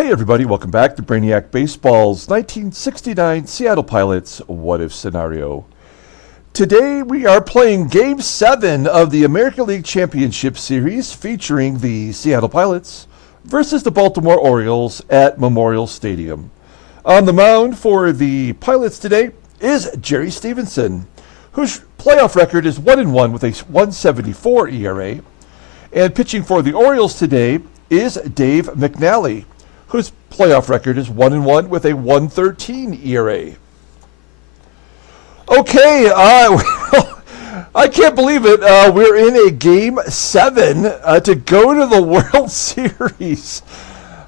Hey everybody, welcome back to Brainiac Baseball's 1969 Seattle Pilots What If Scenario. Today we are playing Game 7 of the American League Championship Series featuring the Seattle Pilots versus the Baltimore Orioles at Memorial Stadium. On the mound for the Pilots today is Jerry Stephenson, whose playoff record is 1-1 with a 1.74 ERA. And pitching for the Orioles today is Dave McNally, whose playoff record is 1-1 with a 1.13 ERA. Okay, I can't believe it. We're in a Game 7 to go to the World Series.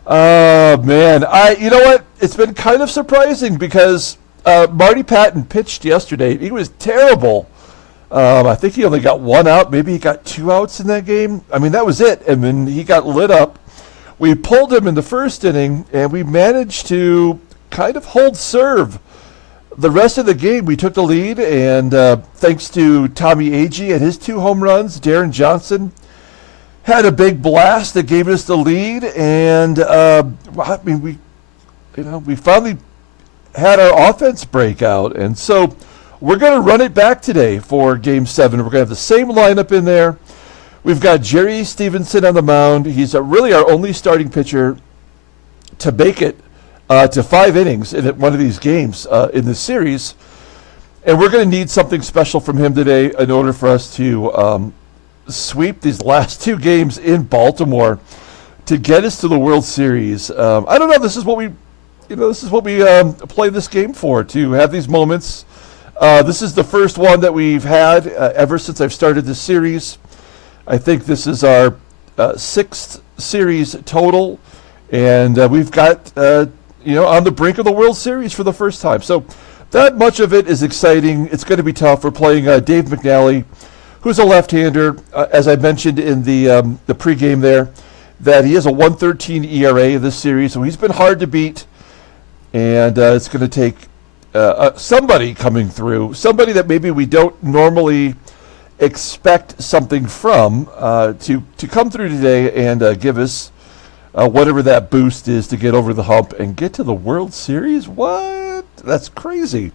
Man, you know what? It's been kind of surprising because Marty Patton pitched yesterday. He was terrible. I think he only got one out. Maybe he got 2 outs in that game. I mean, that was it. And then he got lit up. We pulled him in the first inning, and we managed to kind of hold serve. The rest of the game, we took the lead, and thanks to Tommie AGEE and his 2 home runs, Deron Johnson had a big blast that gave us the lead, and I mean, we finally had our offense break out, and so we're going to run it back today for Game 7. We're going to have the same lineup in there. We've got Jerry Stephenson on the mound. He's really our only starting pitcher to make it to 5 innings in one of these games in this series. And we're going to need something special from him today in order for us to sweep these last 2 games in Baltimore to get us to the World Series. I don't know. This is what we play this game for, to have these moments. This is the first one that we've had ever since I've started this series. I think this is our 6th series total, and we've got, on the brink of the World Series for the first time. So that much of it is exciting. It's going to be tough. We're playing Dave McNally, who's a left-hander, as I mentioned in the pregame there, that he has a 1.13 ERA in this series, so he's been hard to beat, and it's going to take somebody coming through, somebody that maybe we don't normally expect something from to come through today and give us whatever that boost is to get over the hump and get to the World Series. What? That's crazy.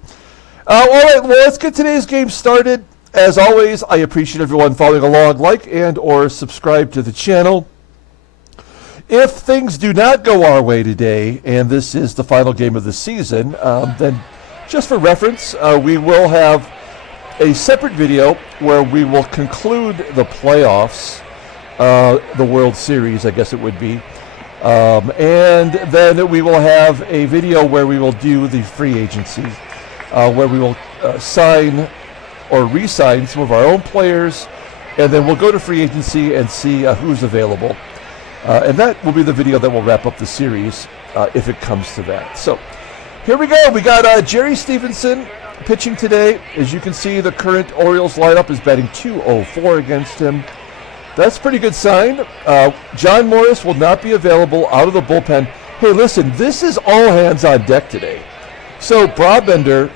All right, well, let's get today's game started. As always, I appreciate everyone following along. Like and or subscribe to the channel. If things do not go our way today, and this is the final game of the season, then just for reference, we will have a separate video where we will conclude the playoffs, the World Series, I guess it would be. And then we will have a video where we will do the free agency, where we will sign or re-sign some of our own players, and then we'll go to free agency and see who's available. And that will be the video that will wrap up the series if it comes to that. So here we go. We got Jerry Stephenson pitching today. As you can see, the current Orioles lineup is batting .204 against him. That's a pretty good sign. John Morris will not be available out of the bullpen. Hey, listen, this is all hands on deck today. So Brabender,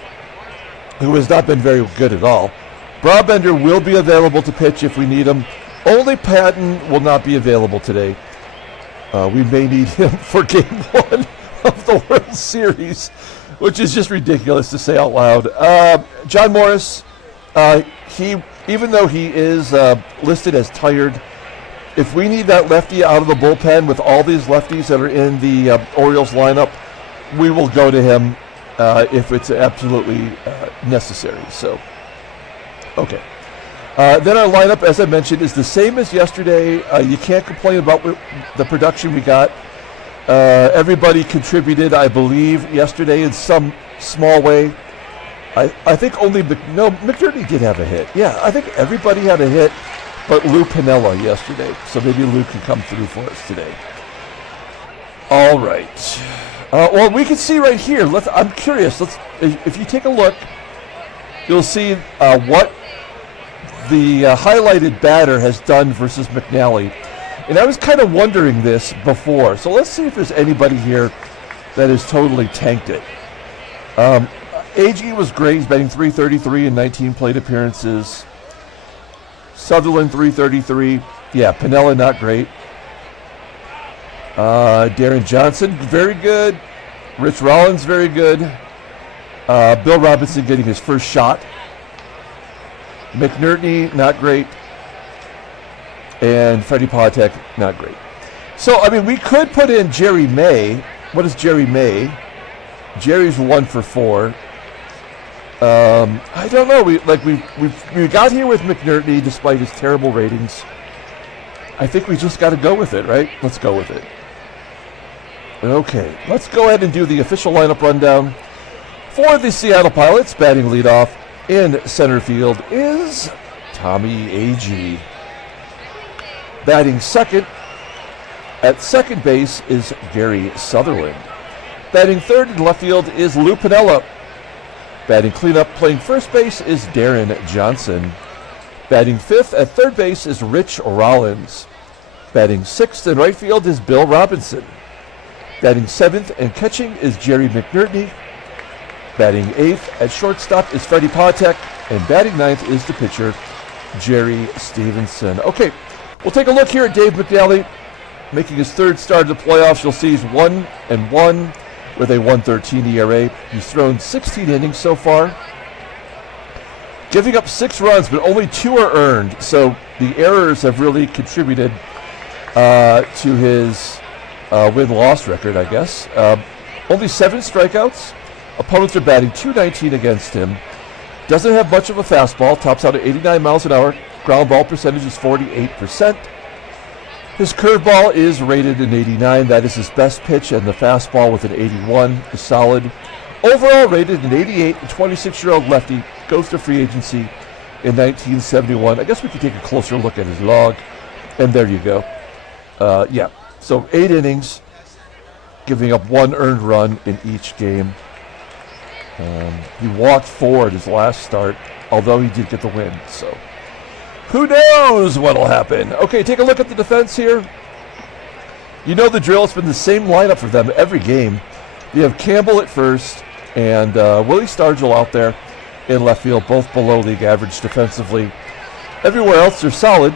who has not been very good at all, Brabender will be available to pitch if we need him. Only Patton will not be available today. We may need him for Game 1 of the World Series, which is just ridiculous to say out loud. John Morris, even though he is listed as tired, if we need that lefty out of the bullpen with all these lefties that are in the Orioles lineup, we will go to him if it's absolutely necessary. So, okay. Then our lineup, as I mentioned, is the same as yesterday. You can't complain about the production we got. Everybody contributed, I believe, yesterday in some small way. I think only McNERTNEY did have a hit. Yeah, I think everybody had a hit but Lou PINIELLA yesterday. So maybe Lou can come through for us today. All right. Well, we can see right here. I'm curious. If you take a look, you'll see what the highlighted batter has done versus McNally. And I was kind of wondering this before. So let's see if there's anybody here that has totally tanked it. AGEE was great. He's batting .333 in 19 plate appearances. Sutherland, .333. Yeah, PINIELLA, not great. Deron Johnson, very good. Rich Rollins, very good. Bill Robinson getting his first shot. McNERTNEY, not great. And Freddie PATEK, not great. So, I mean, we could put in Jerry May. What is Jerry May? Jerry's 1 for 4. I don't know. We got here with McNERTNEY despite his terrible ratings. I think we just got to go with it, right? Let's go with it. Okay, let's go ahead and do the official lineup rundown for the Seattle Pilots. Batting leadoff in center field is Tommie AGEE. Batting second at second base is Gary Sutherland. Batting third in left field is Lou Piniella. Batting cleanup playing first base is Deron Johnson. Batting fifth at third base is Rich Rollins. Batting sixth in right field is Bill Robinson. Batting seventh and catching is Jerry McNERTNEY. Batting eighth at shortstop is Freddie PATEK. And batting ninth is the pitcher, Jerry Stephenson. Okay, we'll take a look here at Dave McNally, making his third start of the playoffs. You'll see he's 1-1 with a 1.13 ERA. He's thrown 16 innings so far, giving up 6 runs, but only 2 are earned. So the errors have really contributed to his win-loss record, I guess. Only 7 strikeouts. Opponents are batting .219 against him. Doesn't have much of a fastball. Tops out at 89 miles an hour. Ground ball percentage is 48%. His curveball is rated an 89. That is his best pitch, and the fastball with an 81 is solid. Overall rated an 88. The 26-year-old lefty goes to free agency in 1971. I guess we could take a closer look at his log. And there you go. Yeah, so 8 innings, giving up 1 earned run in each game. He walked 4 at his last start, although he did get the win. So who knows what'll happen? Okay, take a look at the defense here. You know the drill. It's been the same lineup for them every game. You have Campbell at first and Willie STARGELL out there in left field, both below league average defensively. Everywhere else they're solid.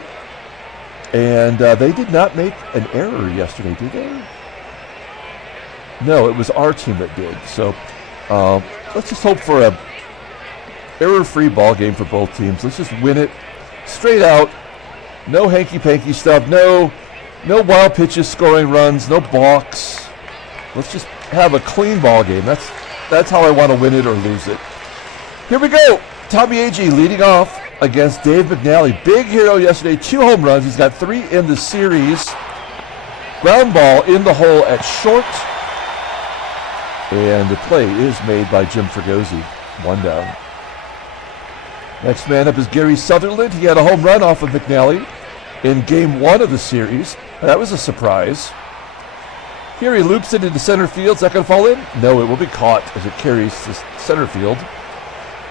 And they did not make an error yesterday, did they? No, it was our team that did. So let's just hope for a error-free ball game for both teams. Let's just win it straight out. No hanky-panky stuff. No wild pitches scoring runs. No balks. Let's just have a clean ball game. That's how I want to win it or lose it. Here we go. Tommie AGEE leading off against Dave McNally. Big hero yesterday. 2 home runs. He's got 3 in the series. Ground ball in the hole at short. And the play is made by Jim FREGOSI. 1 down. Next man up is Gary Sutherland. He had a home run off of McNally in game 1 of the series. That was a surprise. Here he loops it into center field. Is that going to fall in? No, it will be caught as it carries to center field,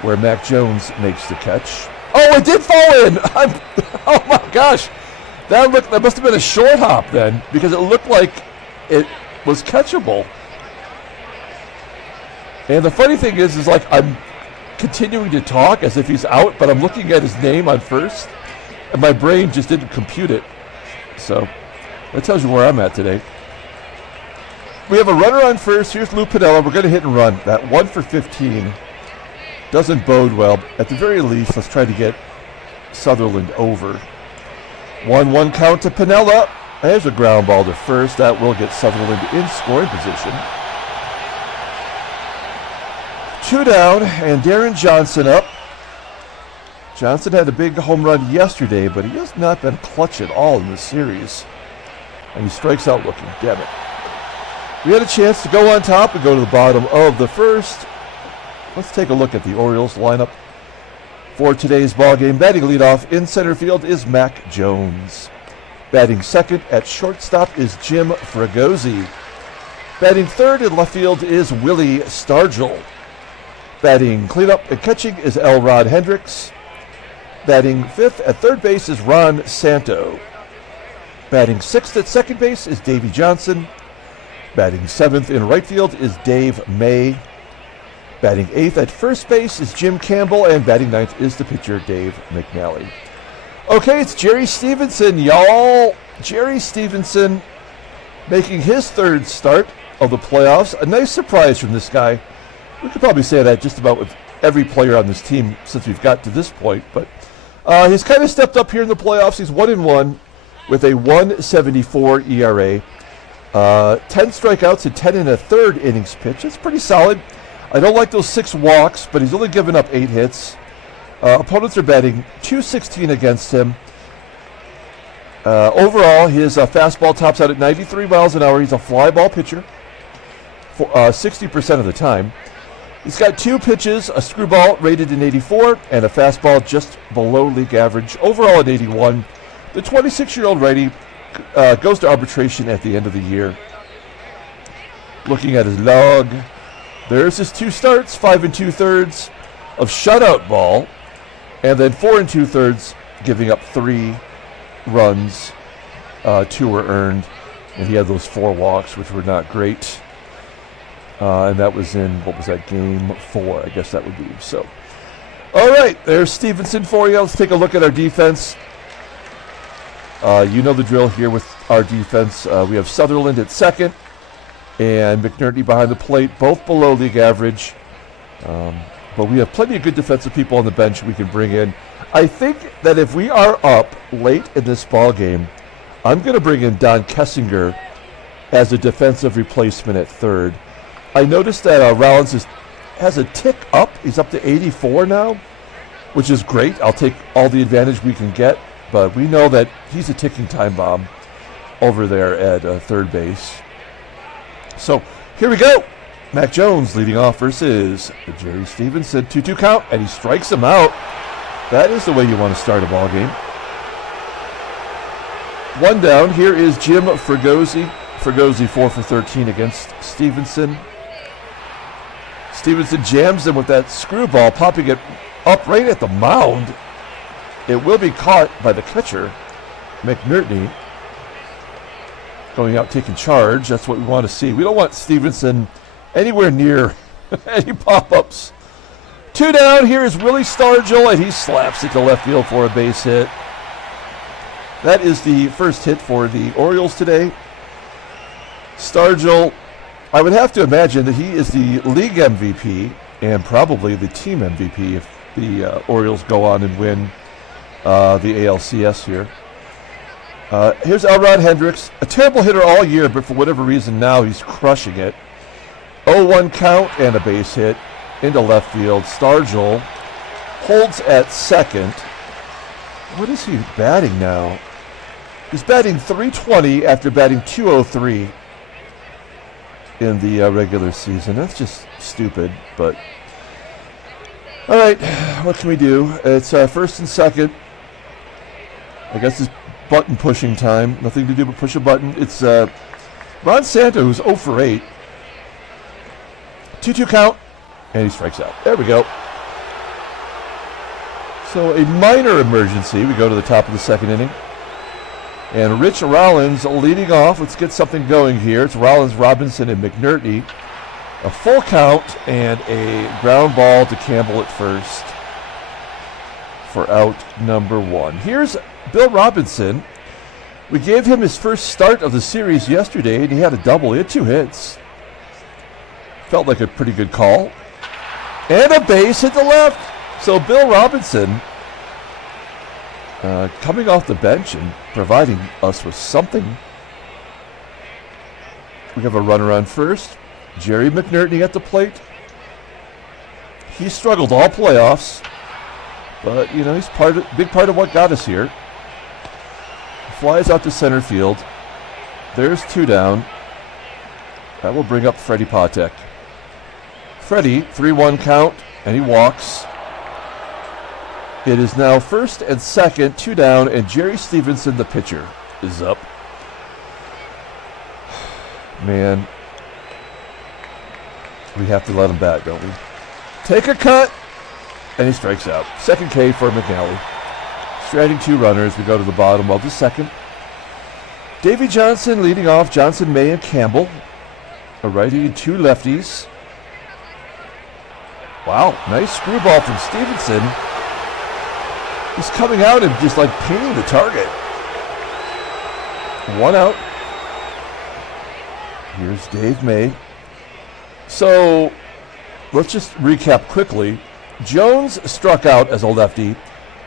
where Mack Jones makes the catch. Oh, it did fall in! Oh my gosh! That must have been a short hop then, because it looked like it was catchable. And the funny thing is like I'm continuing to talk as if he's out, but I'm looking at his name on first, and my brain just didn't compute it. So that tells you where I'm at today. We have a runner on first. Here's Lou Piniella. We're going to hit and run. That 1 for 15 doesn't bode well. At the very least, let's try to get Sutherland over. 1-1 count to Piniella. There's a ground ball to first. That will get Sutherland in scoring position. 2 down, and Deron Johnson up. Johnson had a big home run yesterday, but he has not been clutch at all in this series. And he strikes out looking. Damn it. We had a chance to go on top and go to the bottom of the first. Let's take a look at the Orioles lineup for today's ballgame. Batting leadoff in center field is Mack Jones. Batting second at shortstop is Jim FREGOSI. Batting third in left field is Willie STARGELL. Batting cleanup and catching is Elrod HENDRICKS. Batting fifth at third base is Ron SANTO. Batting sixth at second base is Davey Johnson. Batting seventh in right field is Dave May. Batting eighth at first base is Jim Campbell, and batting ninth is the pitcher Dave McNally. Okay, it's Jerry Stephenson, y'all. Jerry Stephenson making his third start of the playoffs. A nice surprise from this guy. We could probably say that just about with every player on this team since we've got to this point. But he's kind of stepped up here in the playoffs. He's 1-1 with a 1.74 ERA. 10 strikeouts and 10 1/3 innings pitched. That's pretty solid. I don't like those 6 walks, but he's only given up 8 hits. Opponents are batting .216 against him. Overall, his fastball tops out at 93 miles an hour. He's a fly ball pitcher for 60% of the time. He's got 2 pitches, a screwball rated in 84, and a fastball just below league average. Overall at 81. The 26-year-old righty goes to arbitration at the end of the year. Looking at his log, there's his 2 starts, 5 2/3 of shutout ball, and then 4 2/3 giving up 3 runs. 2 were earned, and he had those 4 walks, which were not great. And that was in, what was that, game 4, I guess that would be. So, all right, there's Stephenson for you. Let's take a look at our defense. You know the drill here with our defense. We have Sutherland at second and McNERTNEY behind the plate, both below league average. But we have plenty of good defensive people on the bench we can bring in. I think that if we are up late in this ball game, I'm going to bring in Don Kessinger as a defensive replacement at third. I noticed that Rollins has a tick up. He's up to 84 now, which is great. I'll take all the advantage we can get. But we know that he's a ticking time bomb over there at third base. So here we go. Mac Jones leading off versus Jerry Stephenson. 2-2 count, and he strikes him out. That is the way you want to start a ball game. 1 down. Here is Jim Fregosi. Fregosi 4 for 13 against Stephenson. Stephenson jams him with that screwball, popping it up right at the mound. It will be caught by the catcher, McNERTNEY, going out taking charge. That's what we want to see. We don't want Stephenson anywhere near any pop-ups. 2 down. Here is Willie STARGELL, and he slaps it to left field for a base hit. That is the first hit for the Orioles today. STARGELL, I would have to imagine that he is the league MVP and probably the team MVP if the Orioles go on and win the ALCS here. Here's Elrod Hendricks, a terrible hitter all year, but for whatever reason now he's crushing it. 0-1 count and a base hit into left field. STARGELL holds at second. What is he batting now? He's batting .320 after batting .203 in the regular season. That's just stupid, but all right, what can we do? It's first and second. I guess it's button pushing time. Nothing to do but push a button. It's Ron SANTO, who's 0 for 8. 2-2 count, and he strikes out. There we go. So a minor emergency. We go to the top of the second inning. And Rich Rollins leading off. Let's get something going here. It's Rollins, Robinson, and McNERTNEY. A full count and a ground ball to Campbell at first for out number 1. Here's Bill Robinson. We gave him his first start of the series yesterday, and he had a double. He had 2 hits. Felt like a pretty good call. And a base hit the left. So Bill Robinson coming off the bench and providing us with something. We have a runner on first. Jerry McNERTNEY at the plate. He struggled all playoffs, but you know he's big part of what got us here. Flies out to center field. There's 2 down. That will bring up Freddie PATEK. Freddie, 3-1 count, and he walks. It is now first and second, 2 down, and Jerry Stephenson, the pitcher, is up. Man, we have to let him bat, don't we? Take a cut, and he strikes out. Second K for McNally. Stranding 2 runners. We go to the bottom of the second. Davey Johnson leading off. Johnson, May, and Campbell. A righty and 2 lefties. Wow, nice screwball from Stephenson. He's coming out and just like painting the target. 1 out. Here's Dave May. So let's just recap quickly. Jones struck out as a lefty.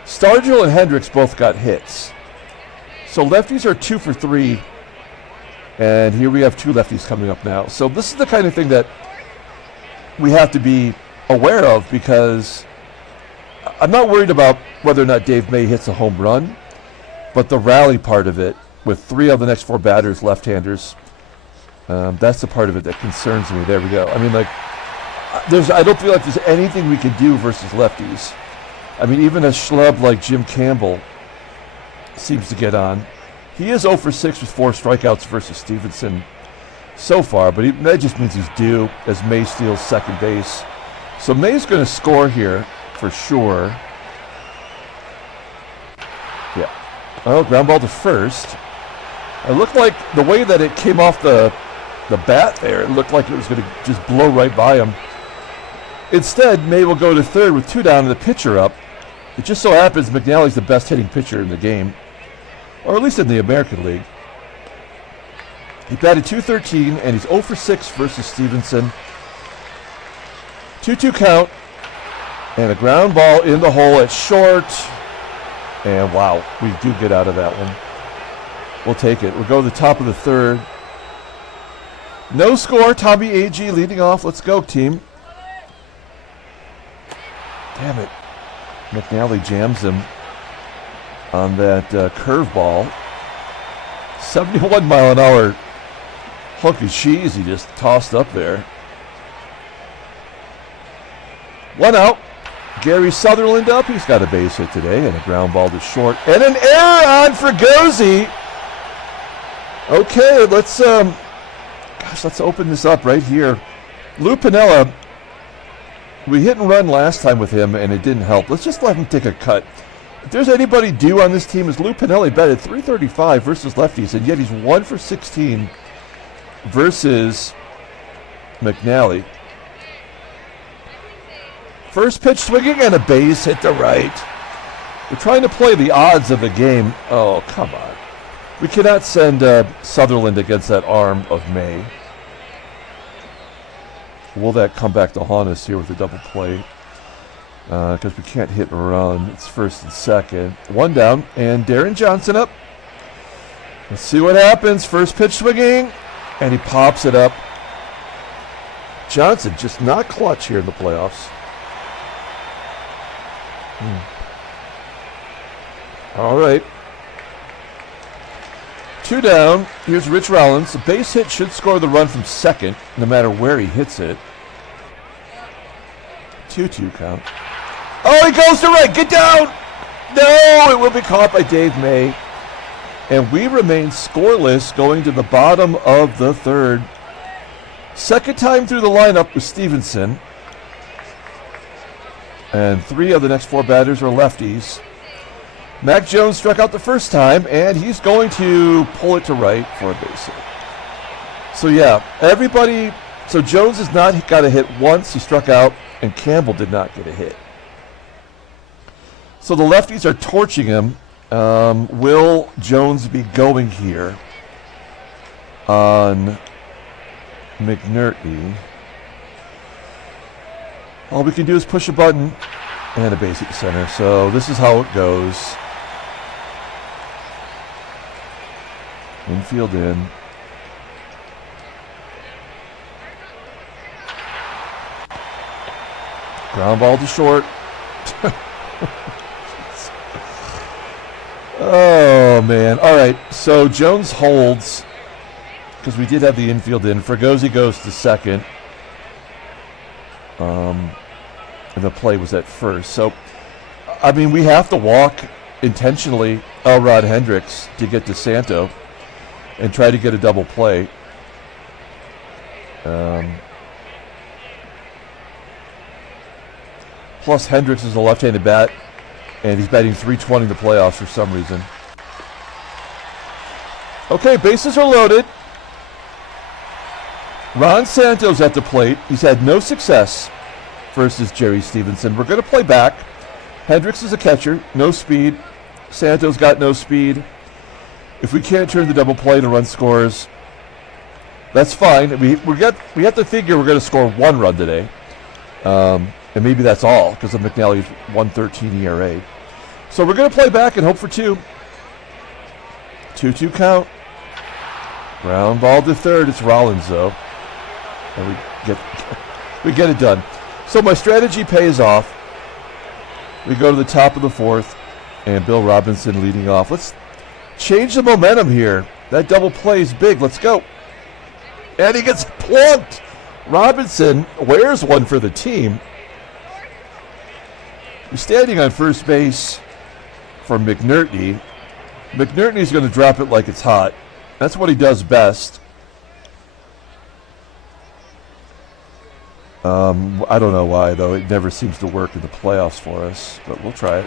Stargell and Hendricks both got hits. So lefties are 2 for 3. And here we have 2 lefties coming up now. So this is the kind of thing that we have to be aware of, because I'm not worried about whether or not Dave May hits a home run, but the rally part of it, with 3 of the next 4 batters left-handers, that's the part of it that concerns me. There we go. I mean, like, I don't feel like there's anything we can do versus lefties. I mean, even a schlub like Jim Campbell seems to get on. He is 0 for 6 with 4 strikeouts versus Stephenson so far, but that just means he's due as May steals second base. So May's going to score here for sure. Yeah. Oh, ground ball to first. It looked like the way that it came off the bat there, it looked like it was going to just blow right by him. Instead, May will go to third with 2 down and the pitcher up. It just so happens McNally's the best hitting pitcher in the game, or at least in the American League. He batted .213, and he's 0 for 6 versus Stephenson. 2-2 count, and a ground ball in the hole at short. And wow, we do get out of that one. We'll take it. We'll go to the top of the third. No score. Tommie AGEE leading off. Let's go, team. Damn it. McNally jams him on that curveball. 71 mile an hour hunk of cheese he just tossed up there. 1 out. Gary Sutherland up. He's got a base hit today, and a ground ball to short. And an error on FREGOSI. Okay, let's open this up right here. Lou Piniella, we hit and run last time with him, and it didn't help. Let's just let him take a cut. If there's anybody due on this team, is Lou Piniella batted .335 versus lefties, and yet he's 1 for 16 versus McNally. First pitch swinging and a base hit to right. We're trying to play the odds of the game. Oh, come on. We cannot send Sutherland against that arm of May. Will that come back to haunt us here with a double play? Because we can't hit and run. It's first and second. 1 down, and Deron Johnson up. Let's see what happens. First pitch swinging, and he pops it up. Johnson just not clutch here in the playoffs. All right. 2 down. Here's Rich Rollins. A base hit should score the run from second, no matter where he hits it. 2-2 count. Oh, he goes to right. Get down. No, it will be caught by Dave May. And we remain scoreless going to the bottom of the third. Second time through the lineup with Stephenson. And 3 of the next 4 batters are lefties. Mack Jones struck out the first time, and he's going to pull it to right for a base hit. So yeah, everybody. So Jones has not got a hit once. He struck out, and Campbell did not get a hit. So the lefties are torching him. Will Jones be going here on McNERTNEY? All we can do is push a button and a base hit center. So this is how it goes. Infield in. Ground ball to short. Oh, man. All right, so Jones holds because we did have the infield in. FREGOSI goes to second. And the play was at first. So, I mean, we have to walk intentionally Elrod Hendricks to get to SANTO and try to get a double play. Plus, Hendricks is a left-handed bat, and he's batting .320 in the playoffs for some reason. Okay, bases are loaded. Ron Santos at the plate. He's had no success versus Jerry Stephenson. We're going to play back. Hendricks is a catcher, no speed. Santos got no speed. If we can't turn the double play to run scores, That's fine. We have to figure we're going to score 1 run today. And maybe that's all because of McNally's 1.13 ERA. So we're going to play back and hope for 2. 2-2 count. Ground ball to third. It's Rollins though. And we get it done. So my strategy pays off. We go to the top of the 4th, and Bill Robinson leading off. Let's change the momentum here. That double play is big. Let's go. And he gets plunked. Robinson wears one for the team. He's standing on first base for McNERTNEY. McNERTNEY's going to drop it like it's hot. That's what he does best. I don't know why, though. It never seems to work in the playoffs for us, but we'll try it.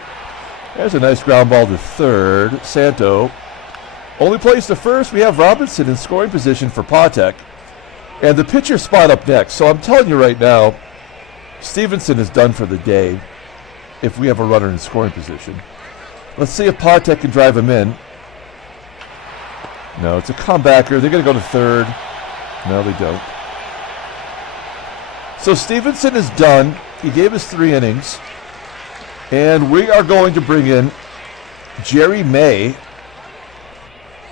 There's a nice ground ball to third. SANTO only plays to first. We have Robinson in scoring position for PATEK. And the pitcher spot up next. So I'm telling you right now, Stephenson is done for the day if we have a runner in scoring position. Let's see if PATEK can drive him in. No, it's a comebacker. They're going to go to third. No, they don't. So Stephenson is done. He gave us 3 innings. And we are going to bring in Jerry May.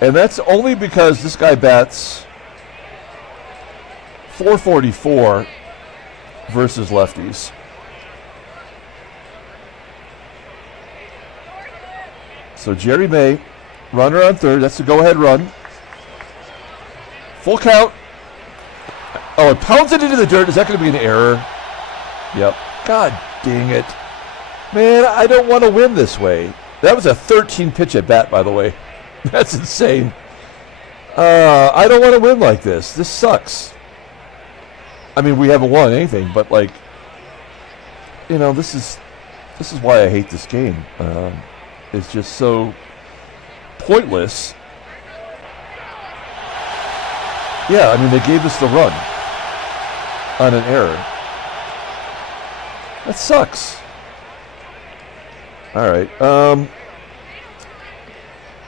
And that's only because this guy bats .444 versus lefties. So Jerry May, runner on third. That's the go-ahead run. Full count. Oh, it pounds it into the dirt. Is that going to be an error? Yep. God dang it. Man, I don't want to win this way. That was a 13 pitch at bat, by the way. That's insane. I don't want to win like this. This sucks. I mean, we haven't won anything, but like, you know, this is why I hate this game. It's just so pointless. Yeah, I mean, they gave us the run on an error. That sucks. All right.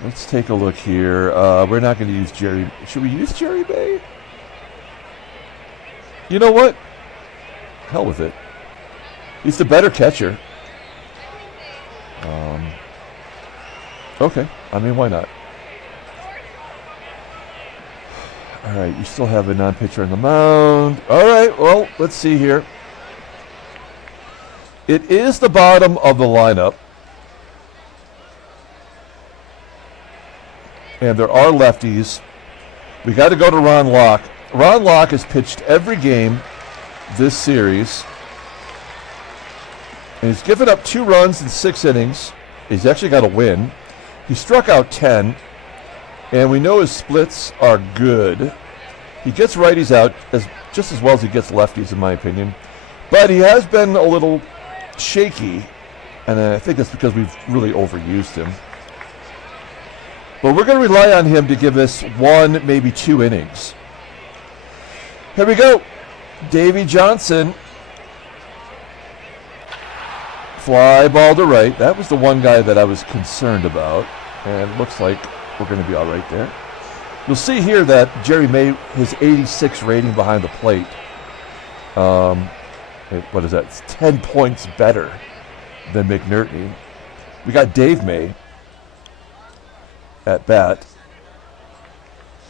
Let's take a look here. We're not going to use Jerry. Should we use Jerry May? You know what? Hell with it. He's the better catcher. Okay. I mean, why not? All right. You still have a non-pitcher on the mound. All right. Well, let's see here. It is the bottom of the lineup. And there are lefties. We got to go to Ron Locke. Ron Locke has pitched every game this series. And he's given up 2 runs in 6 innings. He's actually got a win. He struck out 10. And we know his splits are good. He gets righties out just as well as he gets lefties, in my opinion. But he has been a little shaky. And I think that's because we've really overused him. But we're going to rely on him to give us 1, maybe 2 innings. Here we go. Davey Johnson. Fly ball to right. That was the one guy that I was concerned about. And it looks like we're going to be all right there. You'll see here that Jerry May, his 86 rating behind the plate. What is that? It's 10 points better than McNERTNEY. We got Dave May at bat.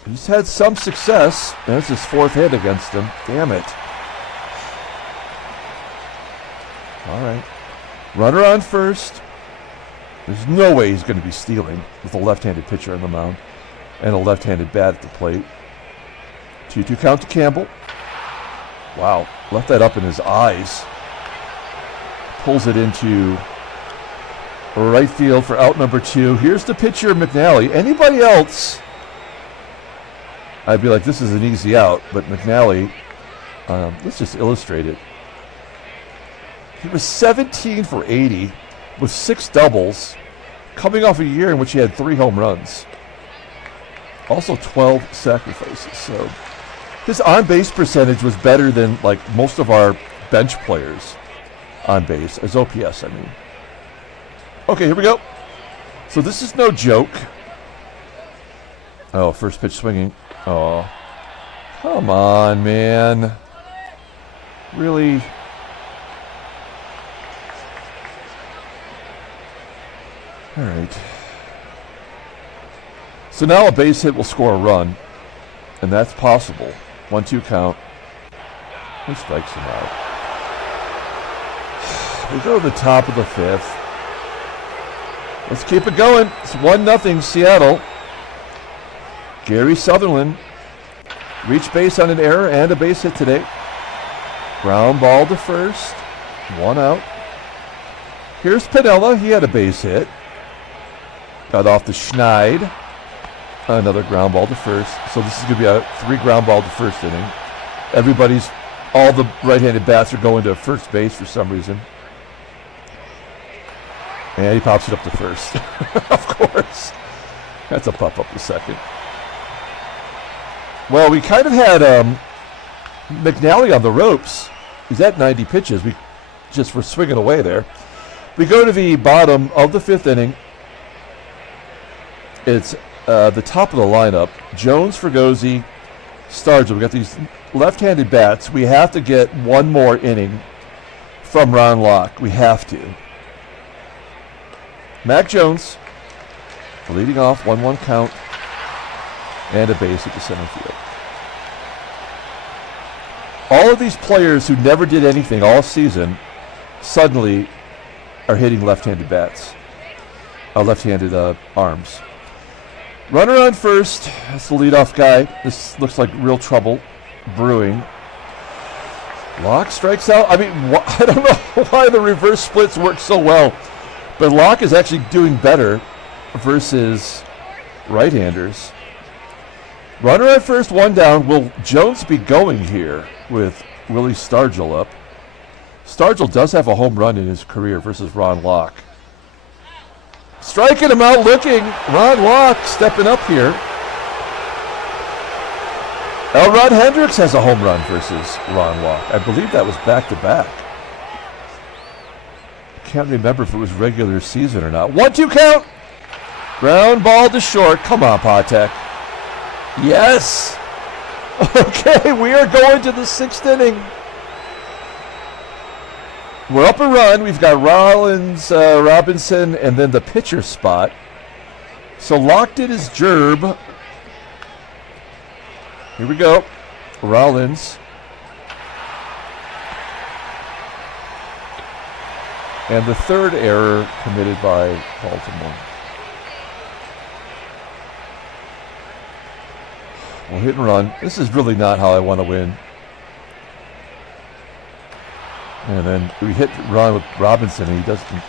He's had some success. That's his 4th hit against him. Damn it. All right. Runner on first. There's no way he's going to be stealing with a left-handed pitcher on the mound and a left-handed bat at the plate. 2-2 count to Campbell. Wow. Left that up in his eyes. Pulls it into right field for out number 2. Here's the pitcher, McNally. Anybody else, I'd be like, this is an easy out. But McNally, let's just illustrate it. He was 17 for 80 with 6 doubles, coming off a year in which he had 3 home runs. Also 12 sacrifices. So his on-base percentage was better than like most of our bench players on base, as OPS, I mean. Okay, here we go. So this is no joke. Oh, first pitch swinging. Oh. Come on, man. Really? All right. So now a base hit will score a run, and that's possible. 1-2 count. He strikes him out. We go to the top of the 5th. Let's keep it going. It's 1-0 Seattle. Gary Sutherland reached base on an error and a base hit today. Ground ball to first. 1 out. Here's PINIELLA. He had a base hit. Got off the schneid. Another ground ball to first. So this is going to be a 3 ground ball to first inning. All the right-handed bats are going to first base for some reason. And he pops it up to first. Of course. That's a pop up to second. Well, we kind of had McNally on the ropes. He's at 90 pitches. We just were swinging away there. We go to the bottom of the 5th inning. It's the top of the lineup. Jones, FREGOSI, STARGELL. We got these left-handed bats. We have to get one more inning from Ron Locke. We have to. Mack Jones leading off, 1-1 count, and a base at the center field. All of these players who never did anything all season suddenly are hitting left-handed bats, left-handed arms. Runner on first. That's the leadoff guy. This looks like real trouble brewing. Locke strikes out. I mean, I don't know why the reverse splits work so well, but Locke is actually doing better versus right-handers. Runner at first, 1 down. Will Jones be going here with Willie STARGELL up? STARGELL does have a home run in his career versus Ron Locke. Striking him out looking. Ron Locke stepping up here. Elrod Hendricks has a home run versus Ron Locke. I believe that was back-to-back. Can't remember if it was regular season or not. 1-2 count. Ground ball to short. Come on, PATEK. Yes. Okay, we are going to the 6th inning. We're up a run. We've got Rollins, Robinson, and then the pitcher spot. So Locke did his gerb. Here we go. Rollins. And the 3rd error committed by Baltimore. Well, hit and run. This is really not how I want to win. And then we hit run with Robinson, and he doesn't.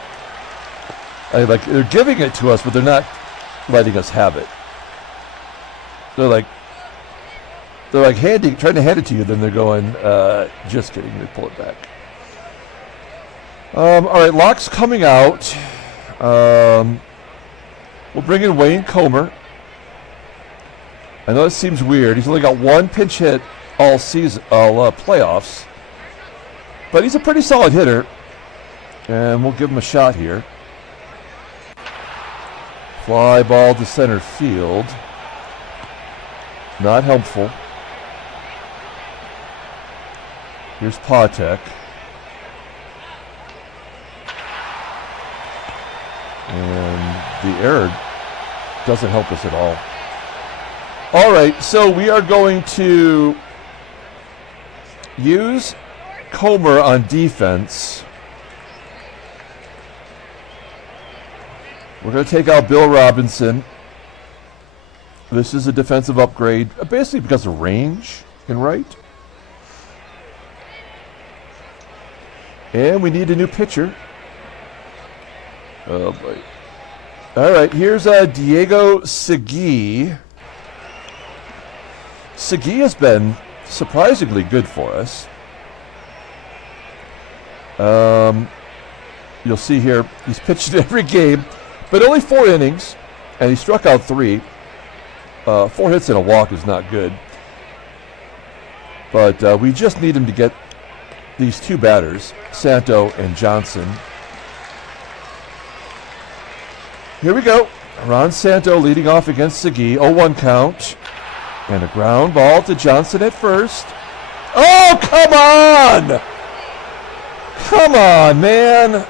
They're giving it to us, but they're not letting us have it. They're like trying to hand it to you, then they're going, just kidding, they pull it back. All right, Locke's coming out. We'll bring in Wayne Comer. I know it seems weird. He's only got 1 pinch hit all season, all playoffs. But he's a pretty solid hitter, and we'll give him a shot here. Fly ball to center field. Not helpful. Here's PATEK. And the error doesn't help us at all. All right, so we are going to use Comer on defense. We're going to take out Bill Robinson. This is a defensive upgrade, basically because of range in right. And we need a new pitcher. Oh boy. All right, here's Diego Segui. Segui has been surprisingly good for us. You'll see here, he's pitched every game, but only 4 innings, and he struck out 3. 4 hits and a walk is not good. But we just need him to get these 2 batters, SANTO and Johnson. Here we go. Ron SANTO leading off against Segui. 0-1 count. And a ground ball to Johnson at first. Oh, come on! Come on, man.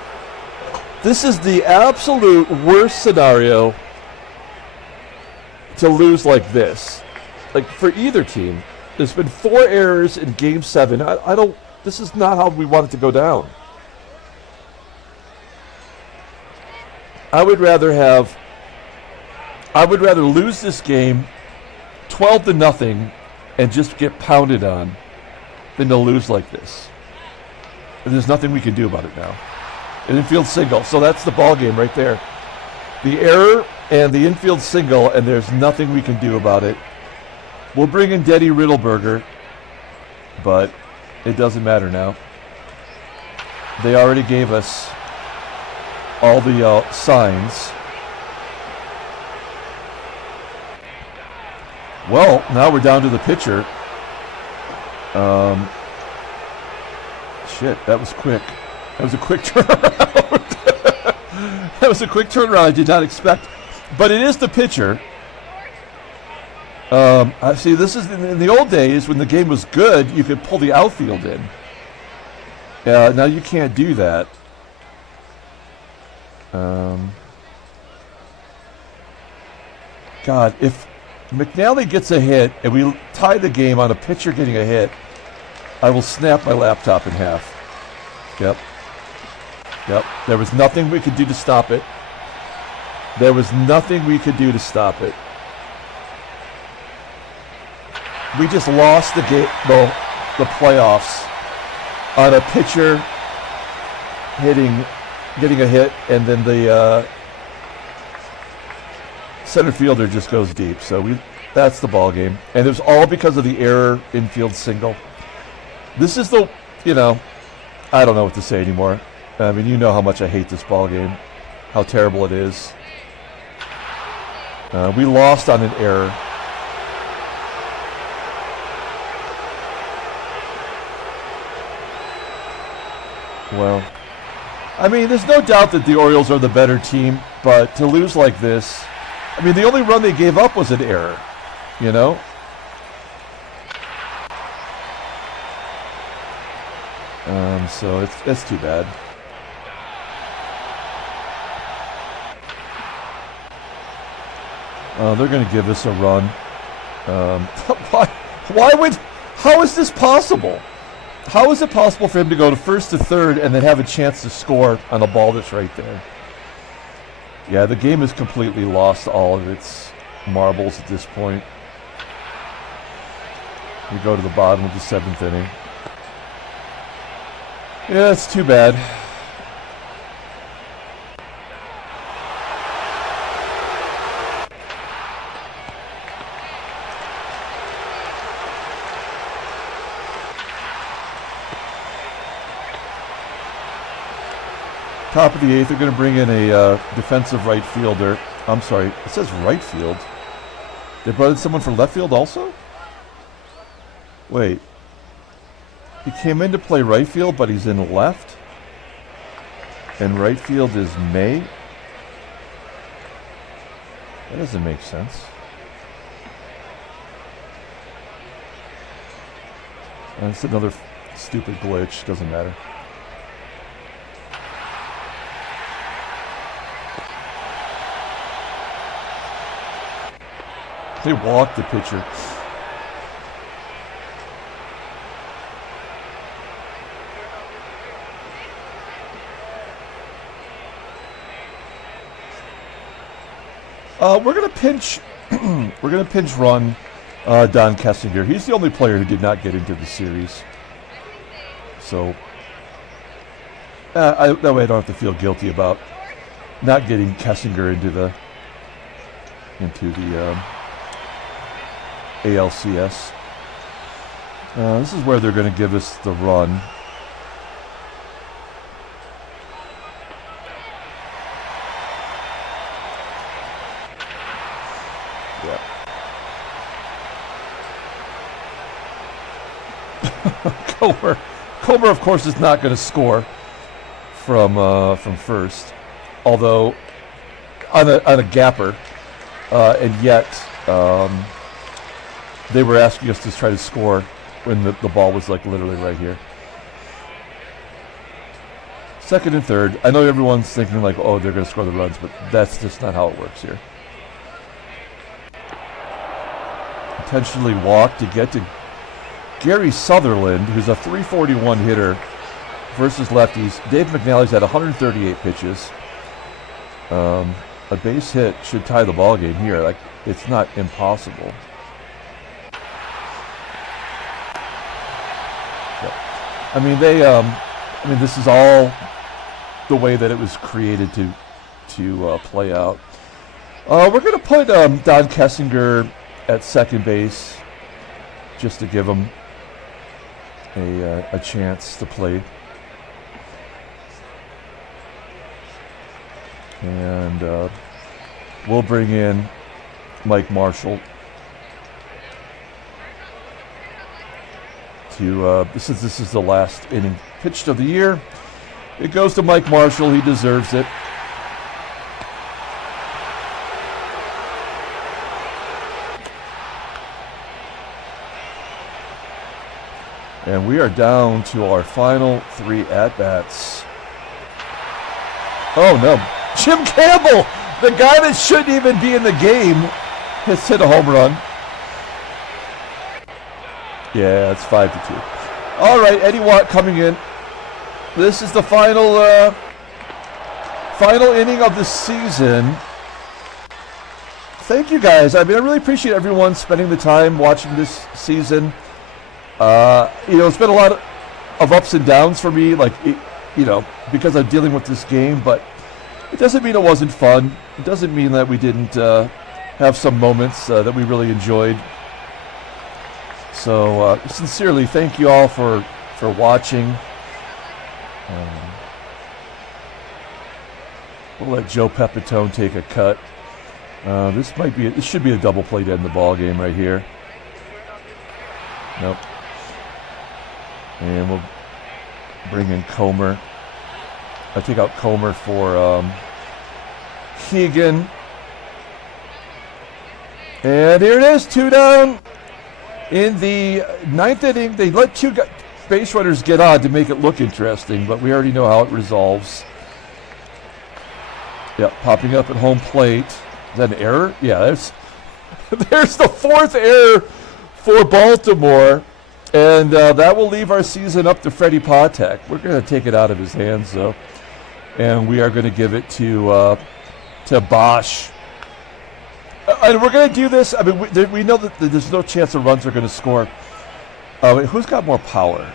This is the absolute worst scenario to lose like this. Like, for either team. There's been 4 errors in Game 7. I don't... This is not how we want it to go down. I would rather lose this game 12-0 and just get pounded on than to lose like this. And there's nothing we can do about it now. An infield single. So that's the ball game right there. The error and the infield single, and there's nothing we can do about it. We'll bring in Denny Riddleberger, but it doesn't matter now. They already gave us all the signs. Well, now we're down to the pitcher. Shit, that was quick. That was a quick turnaround. That was a quick turnaround I did not expect. But it is the pitcher. I see, this is in the old days when the game was good, you could pull the outfield in. Now you can't do that. God, if McNally gets a hit and we tie the game on a pitcher getting a hit, I will snap my laptop in half. Yep. There was nothing we could do to stop it. There was nothing we could do to stop it. We just lost the playoffs on a pitcher getting a hit, and then the center fielder just goes deep. So that's the ball game, and it was all because of the error infield single. This is the, I don't know what to say anymore. I mean, you know how much I hate this ball game, how terrible it is. We lost on an error. Well, I mean, there's no doubt that the Orioles are the better team, but to lose like this, I mean, the only run they gave up was an error, So it's too bad. They're going to give us a run. How is this possible? How is it possible for him to go to first to third and then have a chance to score on a ball that's right there? Yeah, the game has completely lost all of its marbles at this point. We go to the bottom of the 7th inning. Yeah, it's too bad. Top of the 8th, they're going to bring in a defensive right fielder. I'm sorry, it says right field. They brought in someone for left field also? Wait. He came in to play right field, but he's in left? And right field is May? That doesn't make sense. That's another stupid glitch. Doesn't matter. They walked the pitcher. We're gonna pinch. We're gonna pinch run Don Kessinger. He's the only player who did not get into the series. So that way I don't have to feel guilty about not getting Kessinger into the ALCS. This is where they're going to give us the run. Yeah. Comer, of course, is not going to score from first, although on a gapper, and yet they were asking us to try to score when the ball was like literally right here. Second and third. I know everyone's thinking like, oh, they're going to score the runs, but that's just not how it works here. Intentionally walked to get to Gary Sutherland, who's a .341 hitter versus lefties. Dave McNally's had 138 pitches. A base hit should tie the ball game here. Like, it's not impossible. I mean, this is all the way that it was created to play out. We're going to put Don Kessinger at second base just to give him a chance to play. And we'll bring in Mike Marshall to since this is the last inning pitched of the year. It goes to Mike Marshall. He deserves it. And we are down to our final 3 at-bats. Oh, no. Jim Campbell, the guy that shouldn't even be in the game, has hit a home run. Yeah, it's 5-2. All right, Eddie Watt coming in. This is the final inning of the season. Thank you, guys. I mean, I really appreciate everyone spending the time watching this season. It's been a lot of ups and downs for me, because I'm dealing with this game, but it doesn't mean it wasn't fun. It doesn't mean that we didn't have some moments that we really enjoyed. So, sincerely, thank you all for watching. We'll let Joe Pepitone take a cut. This should be a double play to end the ball game right here. Nope. And we'll bring in Comer. I take out Comer for Keegan. And here it is, 2 down. In the 9th inning, they let 2 base runners get on to make it look interesting, but we already know how it resolves. Yep, popping up at home plate. Is that an error? Yeah, there's the 4th error for Baltimore. And that will leave our season up to Freddie PATEK. We're going to take it out of his hands, though. And we are going to give it to Bosch. And we're going to do this. I mean, we know that there's no chance the runs are going to score. Who's got more power?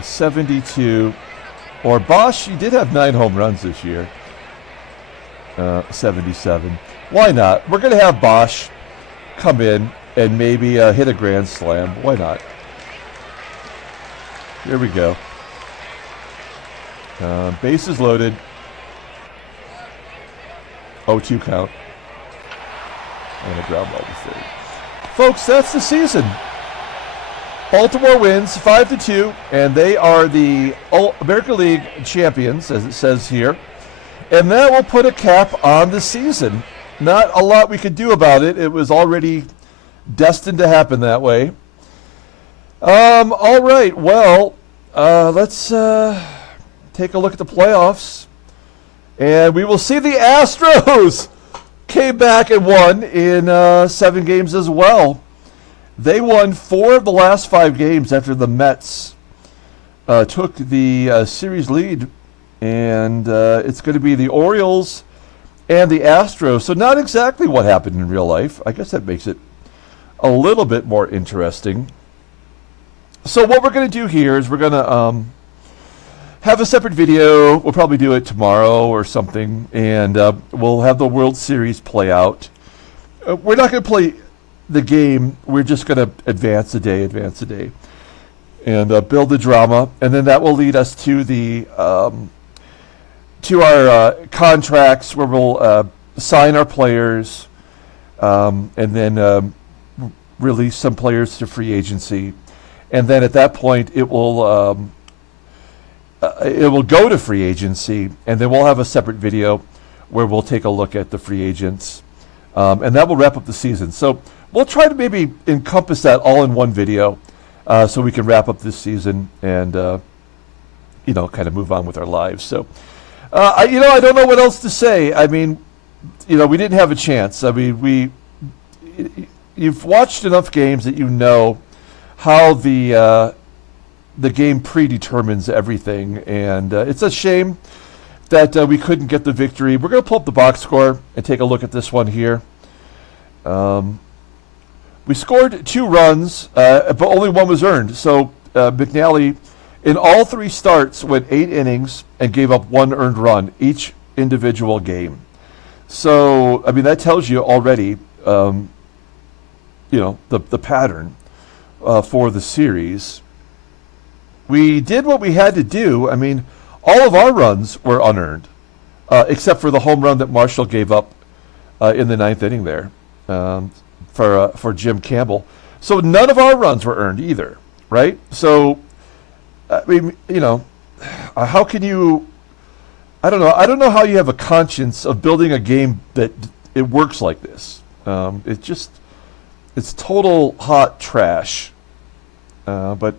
72. Or Bosch, he did have 9 home runs this year. 77. Why not? We're going to have Bosch come in and maybe hit a grand slam. Why not? Here we go. Bases loaded. 0-2 count. And a ground ball to third. Folks, that's the season. Baltimore wins 5-2, and they are the American League champions, as it says here. And that will put a cap on the season. Not a lot we could do about it. It was already destined to happen that way. All right, well, let's take a look at the playoffs. And we will see the Astros came back and won in 7 games as well. They won 4 of the last 5 games after the Mets took the series lead. And it's going to be the Orioles and the Astros. So not exactly what happened in real life. I guess that makes it a little bit more interesting. So what we're going to do here is we're going to have a separate video. We'll probably do it tomorrow or something. And we'll have the World Series play out. We're not going to play the game. We're just going to advance a day. And build the drama. And then that will lead us to the to our contracts where we'll sign our players and then release some players to free agency. And then at that point, it will go to free agency, and then we'll have a separate video where we'll take a look at the free agents And that will wrap up the season. So we'll try to maybe encompass that all in one video so we can wrap up this season and, kind of move on with our lives. So, I don't know what else to say. I mean, we didn't have a chance. I mean, you've watched enough games that you know how the game predetermines everything. And it's a shame that we couldn't get the victory. We're going to pull up the box score and take a look at this one here. We scored 2 runs, but only 1 was earned. So McNally, in all 3 starts, went 8 innings and gave up 1 earned run each individual game. So, I mean, that tells you already, the pattern for the series. We did what we had to do. I mean, all of our runs were unearned, except for the home run that Marshall gave up in the 9th inning there for Jim Campbell. So none of our runs were earned either, right? So, I mean, how can you? I don't know. I don't know how you have a conscience of building a game that it works like this. It's total hot trash. But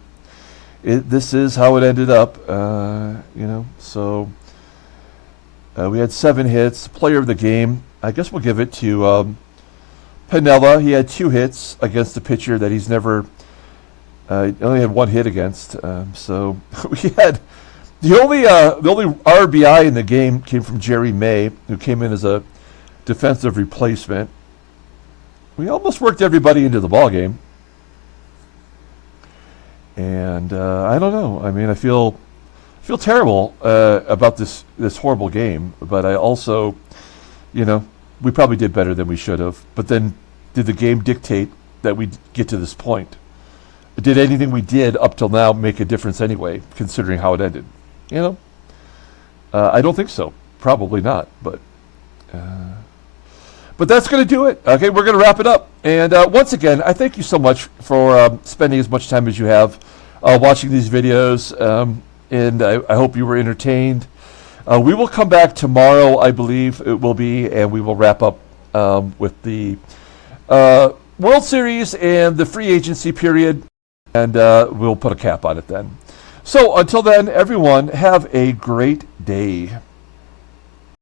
this is how it ended up, So we had 7 hits. Player of the game, I guess we'll give it to PINIELLA. He had 2 hits against a pitcher that he's never. He only had 1 hit against. So we had the only RBI in the game came from Jerry May, who came in as a defensive replacement. We almost worked everybody into the ball game. And I don't know. I mean, I feel terrible about this horrible game. But I also, we probably did better than we should have. But then, did the game dictate that we get to this point? Did anything we did up till now make a difference anyway, considering how it ended? I don't think so. Probably not. But that's going to do it. Okay, we're going to wrap it up. And once again, I thank you so much for spending as much time as you have watching these videos. And I hope you were entertained. We will come back tomorrow, I believe it will be, and we will wrap up with the World Series and the free agency period. And we'll put a cap on it then. So until then, everyone, have a great day.